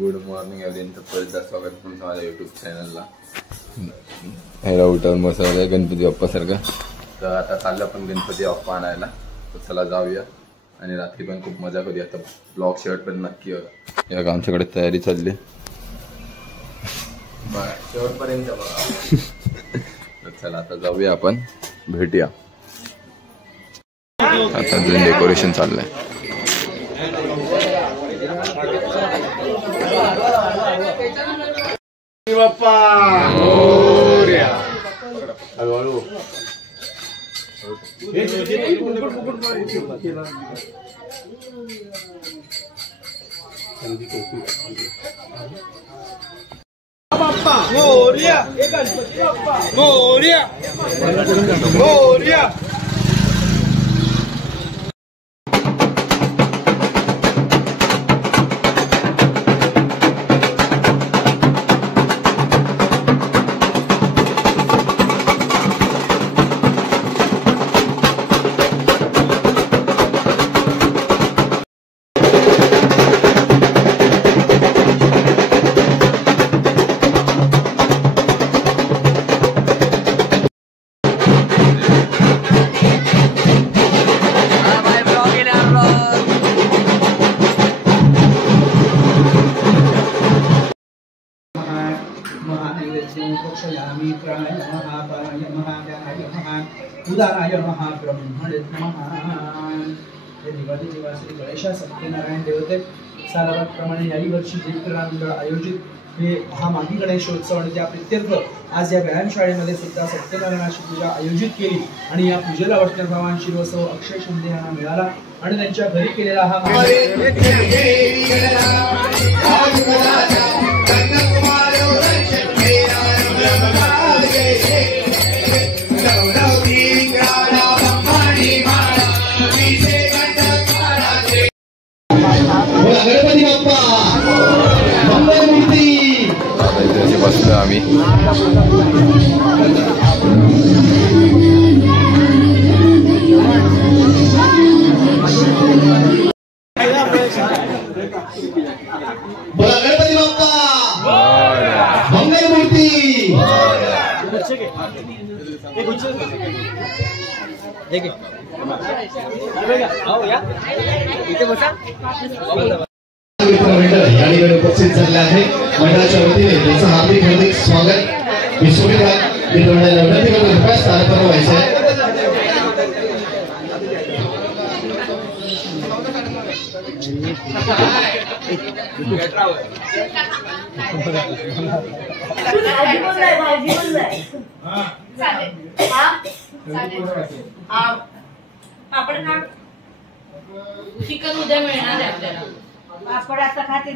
Good morning everyone, परत स्वागत तुमचं माझ्या यूट्यूब चॅनलला. ह्याला उठावून बसवलंय गणपती बाप्पा सारखं. तर आता चाललं पण गणपती बाप्पा आणायला. तर चला जाऊया आणि रात्री पण खूप मजा करूया. आता ब्लॉग शेवट पण नक्की होता. या आमच्याकडे तयारी चालली बघा शेवटपर्यंत बघा. तर चला आता जाऊया, आपण भेटूया. आता अजून डेकोरेशन चाललंय. बाप्पा मोरया. हळूहळू बाप्पा मोरया. गणपती बाप्पा मोरया मोरया. उदाराय नमः ब्रह्मणे नमः. देवादिदेवा श्री गणेश सत्यनारायण देवते सालाबादप्रमाणे याही वर्षी क्रीडा मंडळ आयोजित हे हा मागी गणेशोत्सव आणि त्या प्रित्यर्थ आज या व्यायामशाळेमध्ये सुद्धा सत्यनारायणाची पूजा आयोजित केली. आणि या पूजेला वैष्णव भगवान शिवसव अक्षय शिंदे यांना मिळाला आणि त्यांच्या घरी केलेला हा गणपती बाप्पा मंगलमूर्ती. बसलो आम्ही. बोला गणपती बाप्पा मंगलमूर्ती. मंडळ उपस्थित झाले आहे. मंडळाच्या वतीने त्यांचं हार्दिक हार्दिक स्वागत. विश्वविद्यालय मित्रमंडळाला विनंती करतो कृपया स्थानापन्न व्हायचं आहे. चिकन उद्या मिळणार आहे आपल्याला. पापड आता खाते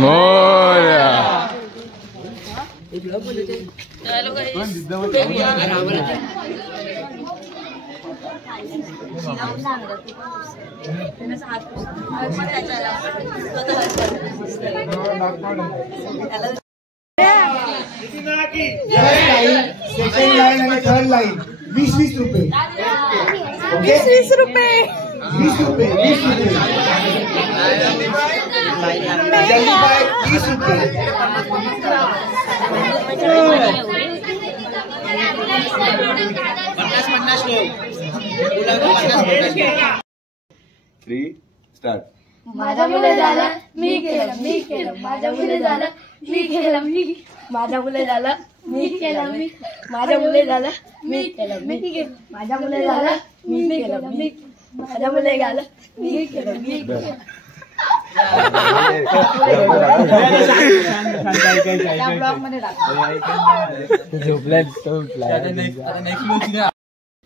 मोरया. सेकंड लाईन आणि थर्ड लाईन 20-20 रुपये. 20 रुपये. 20 रुपये. 20 रुपये. जल्दी बाय 20 रुपये. 3 स्टार्ट. माझ्या मुले झालं मी केलं मी केलं माझ्या मुले झालं मी केलं मी माझ्या मुले झालं मी केलं मी माझ्या मुले झालं मी केलं मी केलं माझ्या मुले झालं मी केलं मी माझ्या मुले झालं मी केलं मी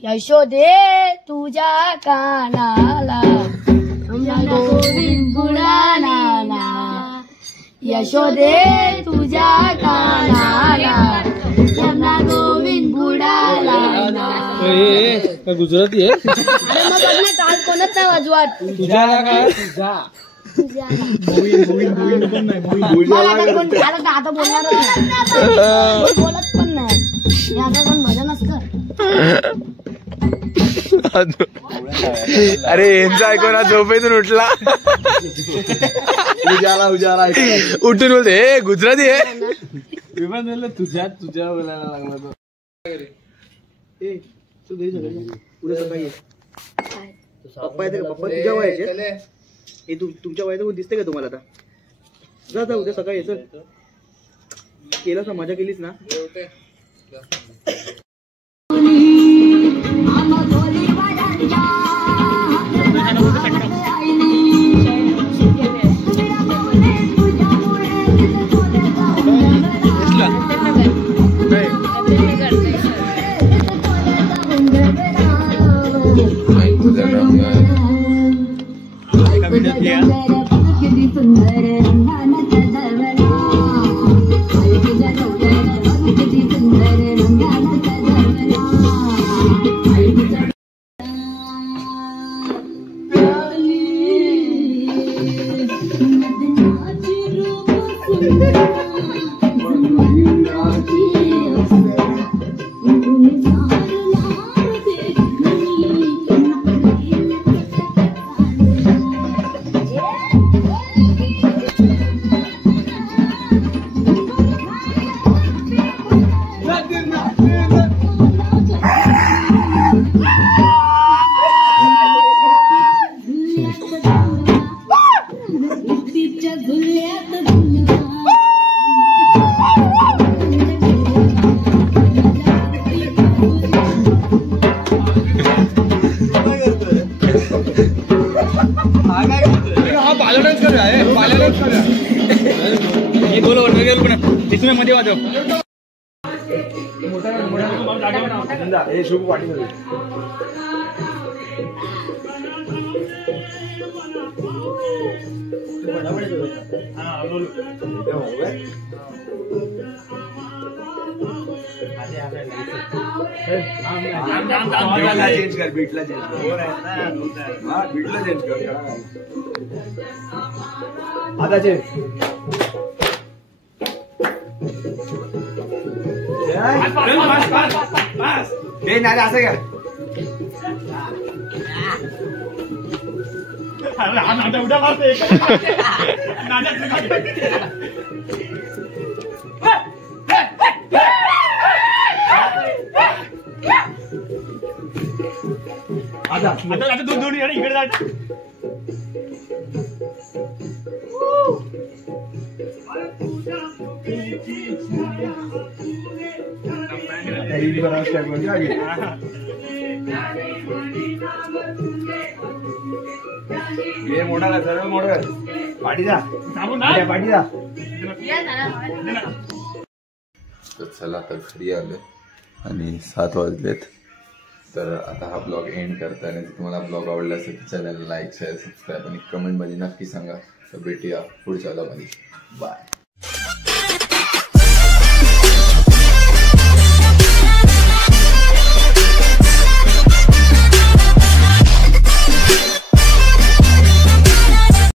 यशोदे तुझ्या कानाला गोविंद बुडाला यशोदे तुझ्या कानाला यमुना गोविंद बुडाला. गुजराती आहे. अरे मग बघ ना टाळ कोणच नाही वाजवत. तुझ्या आता बोलणारच नाही बोलत पण नाही आता पण भजन असतं. अरे यांचा ऐकून झोपेतून उठला. उजाला उठून बोलते हे गुजराती आहे. तुझ्या बोलायला लागला तो. उद्या सकाळी पप्पा येते का? पप्पा तुझ्या वयाचे हे तुमच्या वयाचं दिसते का तुम्हाला? आता जा उद्या सकाळी येतं. केलं ना मजा केलीच ना. मध्ये वाजव. चेंज कर बीटला चेंज कर. बीटला चेंज कर आता चेंज. असं घ्या. उड्या मारते. आता दोन इकडे जायचं. ये मोठा का सर्व मोठं पाठी जा पाठी जा. तर चला आता घरी आलोय आणि 7 वाजलेत. तर आता हा ब्लॉग एंड करताना जर तुम्हाला ब्लॉग आवडला असेल तर चॅनलला लाईक शेअर सबस्क्राईब आणि कमेंटमध्ये नक्की सांगा. तर भेटूया पुढच्या ब्लॉगमध्ये. बाय.